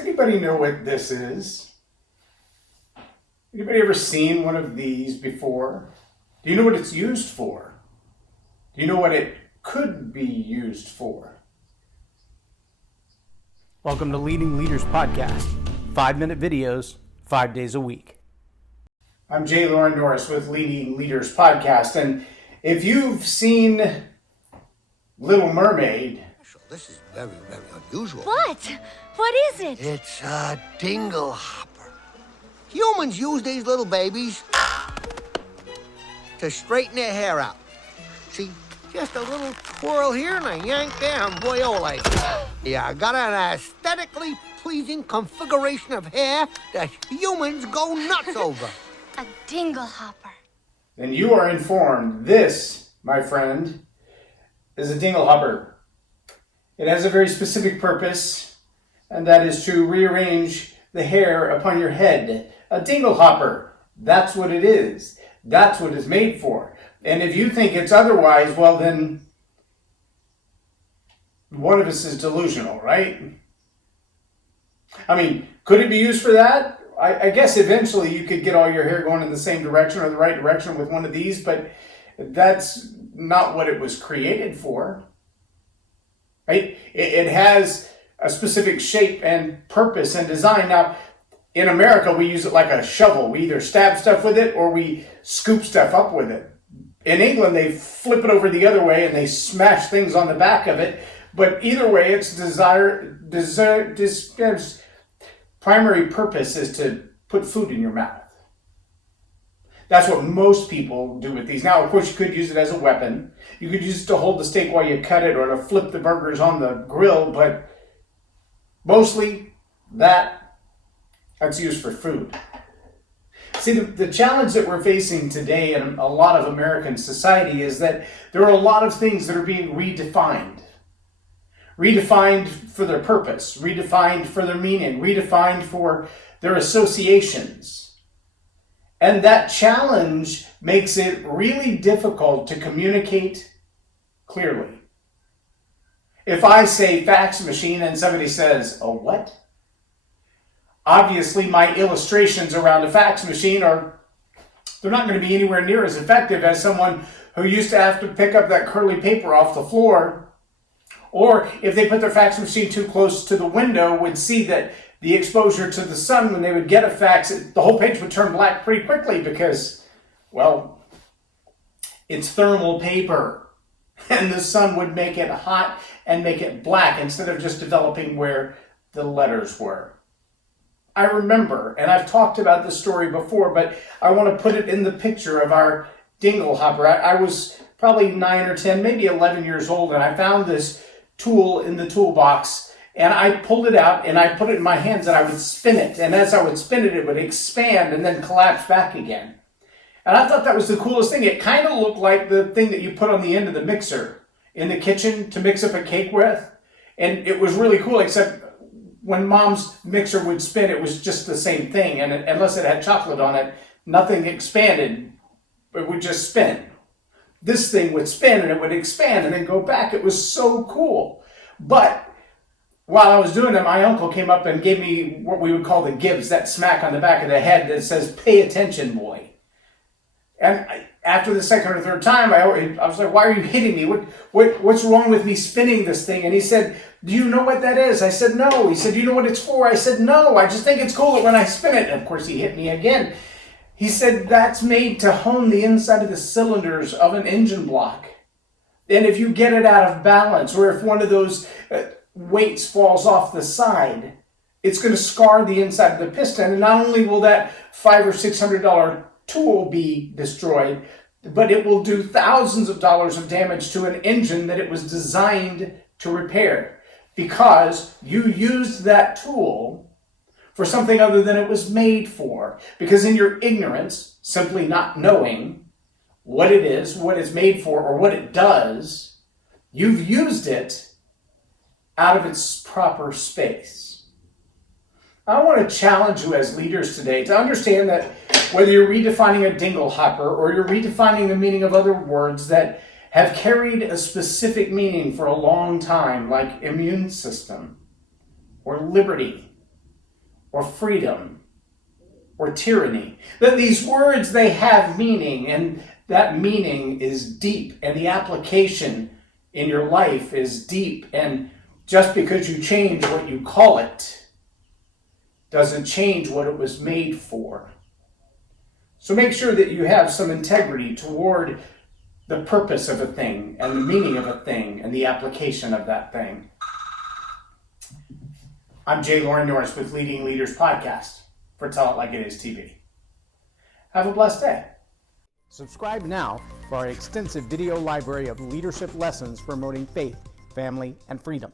Anybody know what this is? Anybody ever seen one of these before? Do you know what it's used for? Do you know what it could be used for? Welcome to Leading Leaders Podcast. 5-minute videos, 5 days a week. I'm Loren Norris with Leading Leaders Podcast, and if you've seen Little Mermaid... This is very, very unusual. What? What is it? It's a dingle hopper. Humans use these little babies to straighten their hair out. See, just a little twirl here and a yank there, and boy, oh, like, yeah, I got an aesthetically pleasing configuration of hair that humans go nuts over. A dingle hopper. Then you are informed. This, my friend, is a dingle hopper. It has a very specific purpose, and that is to rearrange the hair upon your head. A dingle hopper, that's what it is. That's what it's made for. And if you think it's otherwise, well then, one of us is delusional, right? I mean, could it be used for that? I guess eventually you could get all your hair going in the same direction or the right direction with one of these, but that's not what it was created for. Right? It has a specific shape and purpose and design. Now, in America, we use it like a shovel. We either stab stuff with it or we scoop stuff up with it. In England, they flip it over the other way and they smash things on the back of it. But either way, its primary purpose is to put food in your mouth. That's what most people do with these. Now, of course, you could use it as a weapon. You could use it to hold the steak while you cut it or to flip the burgers on the grill, but mostly that's used for food. See, the challenge that we're facing today in a lot of American society is that there are a lot of things that are being redefined. Redefined for their purpose, redefined for their meaning, redefined for their associations. And that challenge makes it really difficult to communicate clearly. If I say fax machine and somebody says, "A what?" Obviously, my illustrations around a fax machine they're not going to be anywhere near as effective as someone who used to have to pick up that curly paper off the floor. Or if they put their fax machine too close to the window, would see that the exposure to the sun, when they would get a fax, the whole page would turn black pretty quickly because, well, it's thermal paper. And the sun would make it hot and make it black instead of just developing where the letters were. I remember, and I've talked about this story before, but I want to put it in the picture of our dingle hopper. I was probably 9 or 10, maybe 11 years old, and I found this tool in the toolbox. And I pulled it out and I put it in my hands and I would spin it. And as I would spin it, it would expand and then collapse back again. And I thought that was the coolest thing. It kind of looked like the thing that you put on the end of the mixer in the kitchen to mix up a cake with. And it was really cool, except when Mom's mixer would spin, it was just the same thing. And unless it had chocolate on it, nothing expanded. It would just spin. This thing would spin and it would expand and then go back. It was so cool. But while I was doing it, my uncle came up and gave me what we would call the gives, that smack on the back of the head that says, "Pay attention, boy." And after the second or third time, I was like, "Why are you hitting me? What's wrong with me spinning this thing?" And he said, "Do you know what that is?" I said, "No." He said, "Do you know what it's for?" I said, "No, I just think it's cool that when I spin it." And of course, he hit me again. He said, "That's made to hone the inside of the cylinders of an engine block. And if you get it out of balance, or if one of those weights falls off the side, it's going to scar the inside of the piston. And not only will that $500 or $600 tool be destroyed, but it will do thousands of dollars of damage to an engine that it was designed to repair because you used that tool for something other than it was made for. Because in your ignorance, simply not knowing what it is, what it's made for, or what it does, you've used it out of its proper space. I want to challenge you as leaders today to understand that whether you're redefining a dingle hopper or you're redefining the meaning of other words that have carried a specific meaning for a long time, like immune system or liberty or freedom or tyranny. That these words, they have meaning, and that meaning is deep, and the application in your life is deep. And just because you change what you call it doesn't change what it was made for. So make sure that you have some integrity toward the purpose of a thing and the meaning of a thing and the application of that thing. I'm Loren Norris with Leading Leaders Podcast for Tell It Like It Is TV. Have a blessed day. Subscribe now for our extensive video library of leadership lessons promoting faith, family, and freedom.